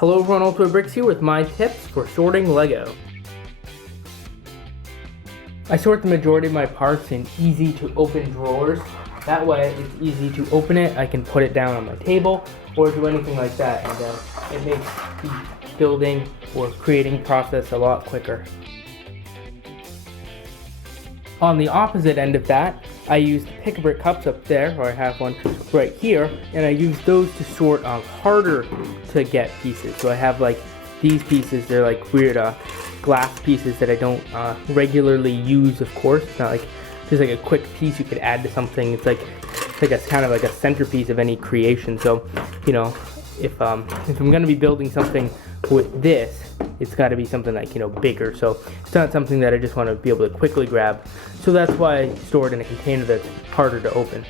Hello everyone, Ultimate Bricks here with my tips for sorting Lego. I sort the majority of my parts in easy to open drawers. That way it's easy to open it, I can put it down on my table or do anything like that, and it makes the building or creating process a lot quicker. On the opposite end of that, I use the pick-a-brick cups up there, or I have one right here, and I use those to sort harder to get pieces. So I have like these pieces, they're like weird glass pieces that I don't regularly use, of course. It's not like just like a quick piece you could add to something. It's like a kind of like a centerpiece of any creation. So, you know, if I'm gonna be building something with this, it's got to be something like, you know, bigger. So it's not something that I just want to be able to quickly grab. So that's why I store it in a container that's harder to open.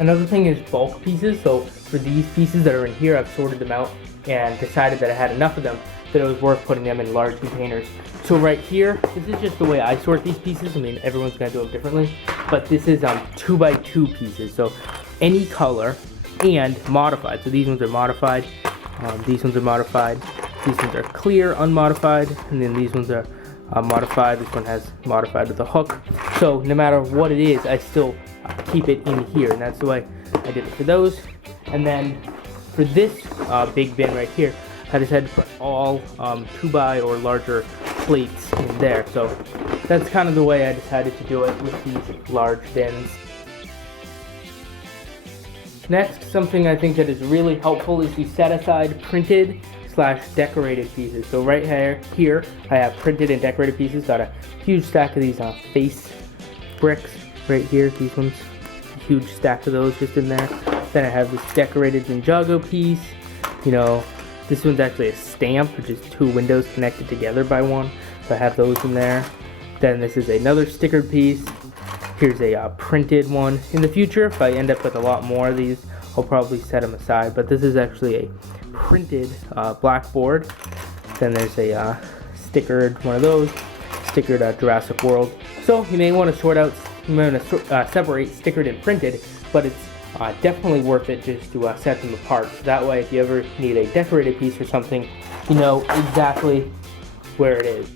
Another thing is bulk pieces. So for these pieces that are in here, I've sorted them out and decided that I had enough of them that it was worth putting them in large containers. So right here, this is just the way I sort these pieces. I mean, everyone's gonna do them differently, but this is 2x2 pieces. So any color and modified. So these ones are modified. These ones are modified. These ones are clear, unmodified, and then these ones are modified. This one has modified with a hook. So no matter what it is, I still keep it in here, and that's the way I did it for those. And then for this big bin right here, I decided to put all 2x or larger plates in there. So that's kind of the way I decided to do it with these large bins. Next, something I think that is really helpful is to set aside printed / decorated pieces. So right here I have printed and decorated pieces. Got a huge stack of these face bricks right here. These ones, a huge stack of those just in there. Then I have this decorated Ninjago piece. You know, this one's actually a stamp, which is two windows connected together by one. So I have those in there. Then this is another stickered piece. Here's a printed one. In the future, if I end up with a lot more of these, I'll probably set them aside. But this is actually a printed blackboard. Then there's a stickered one of those, stickered Jurassic World. So you may want to separate stickered and printed, but it's definitely worth it just to set them apart. So that way, if you ever need a decorated piece or something, you know exactly where it is.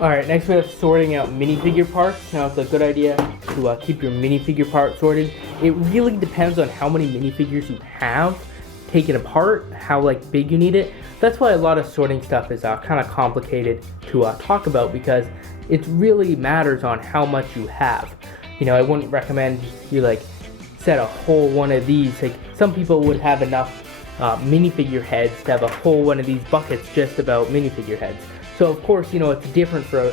Alright, next we have sorting out minifigure parts. Now it's a good idea to keep your minifigure part sorted. It really depends on how many minifigures you have taken apart, how like big you need it. That's why a lot of sorting stuff is kind of complicated to talk about, because it really matters on how much you have. You know, I wouldn't recommend you like set a whole one of these. Like some people would have enough minifigure heads to have a whole one of these buckets just about minifigure heads. So of course, you know, it's different for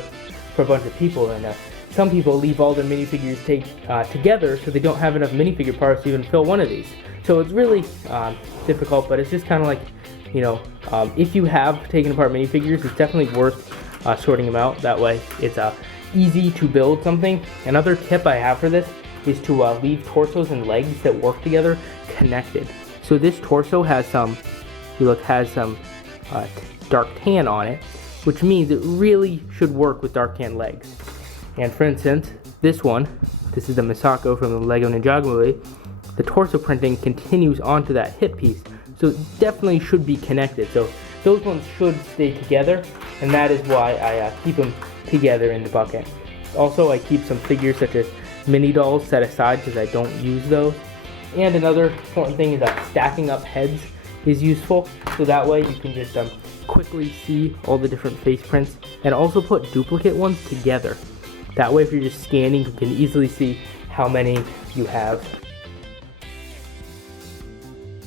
a bunch of people, and some people leave all their minifigures together, so they don't have enough minifigure parts to even fill one of these. So it's really difficult, but it's just kind of like, you know, if you have taken apart minifigures, it's definitely worth sorting them out. That way, it's easy to build something. Another tip I have for this is to leave torsos and legs that work together connected. So this torso has some, dark tan on it, which means it really should work with dark tan legs. And for instance, this is the Misako from the Lego Ninjago movie. The torso printing continues onto that hip piece, so it definitely should be connected. So those ones should stay together, and that is why I keep them together in the bucket. Also, I keep some figures such as mini dolls set aside because I don't use those. And another important thing is that stacking up heads is useful, so that way you can just quickly see all the different face prints, and also put duplicate ones together. That way if you're just scanning, you can easily see how many you have.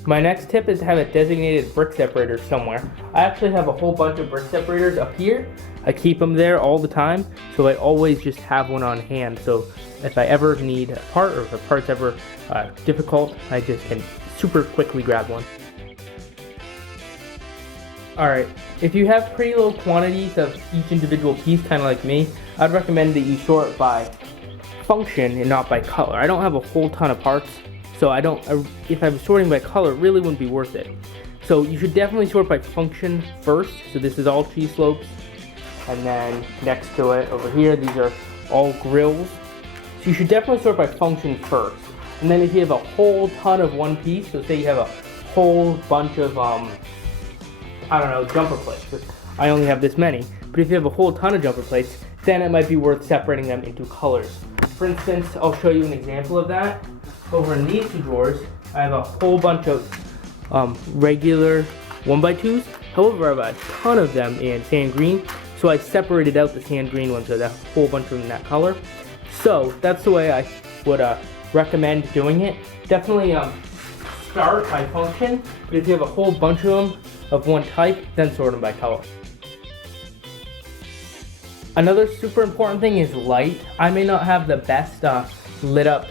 My next tip is to have a designated brick separator somewhere. I actually have a whole bunch of brick separators up here. I keep them there all the time, so I always just have one on hand. So if I ever need a part, or if a part's ever difficult, I just can super quickly grab one. Alright, if you have pretty low quantities of each individual piece, kind of like me, I'd recommend that you sort by function and not by color. I don't have a whole ton of parts, so if I'm sorting by color, it really wouldn't be worth it. So you should definitely sort by function first. So this is all cheese slopes, and then next to it over here, these are all grills. So you should definitely sort by function first. And then if you have a whole ton of one piece, so say you have a whole bunch of, I don't know, jumper plates. But I only have this many. But if you have a whole ton of jumper plates, then it might be worth separating them into colors. For instance, I'll show you an example of that. Over in these two drawers, I have a whole bunch of regular 1x2s. However, I have a ton of them in sand green, so I separated out the sand green ones, so that whole bunch of them in that color. So that's the way I would recommend doing it. Definitely start by function, but if you have a whole bunch of them of one type, then sort them by color. Another super important thing is light. I may not have the best lit up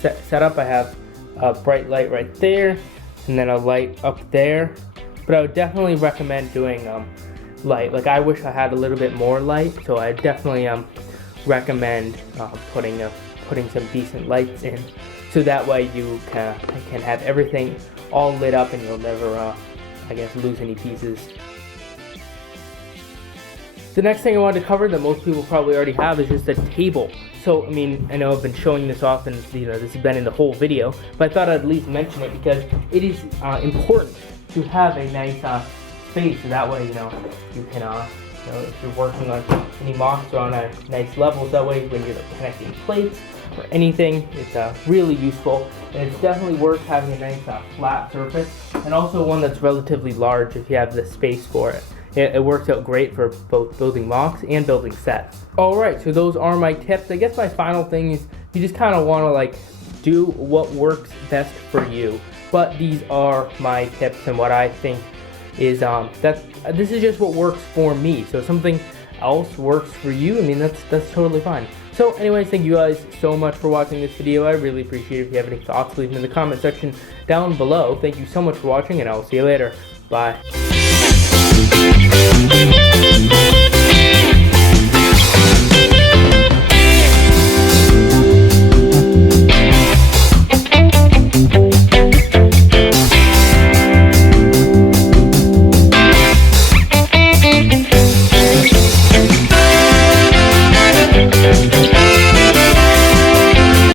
setup. I have a bright light right there, and then a light up there. But I would definitely recommend doing light. Like, I wish I had a little bit more light, so I definitely recommend putting some decent lights in, so that way you can have everything all lit up and you'll never, I guess, lose any pieces. The next thing I wanted to cover that most people probably already have is just a table. So, I mean, I know I've been showing this off and, you know, this has been in the whole video, but I thought I'd at least mention it because it is important to have a nice space, so that way, you know, you can, if you're working on any mocks or on a nice level, that way when you're connecting plates or anything, it's really useful. And it's definitely worth having a nice flat surface, and also one that's relatively large if you have the space for it. It works out great for both building mocks and building sets. Alright, so those are my tips. I guess my final thing is you just kind of want to like do what works best for you. But these are my tips and what I think is this is just what works for me. So if something else works for you, I mean that's totally fine. So anyways, thank you guys so much for watching this video. I really appreciate it. If you have any thoughts, leave them in the comment section down below. Thank you so much for watching, and I will see you later. Bye.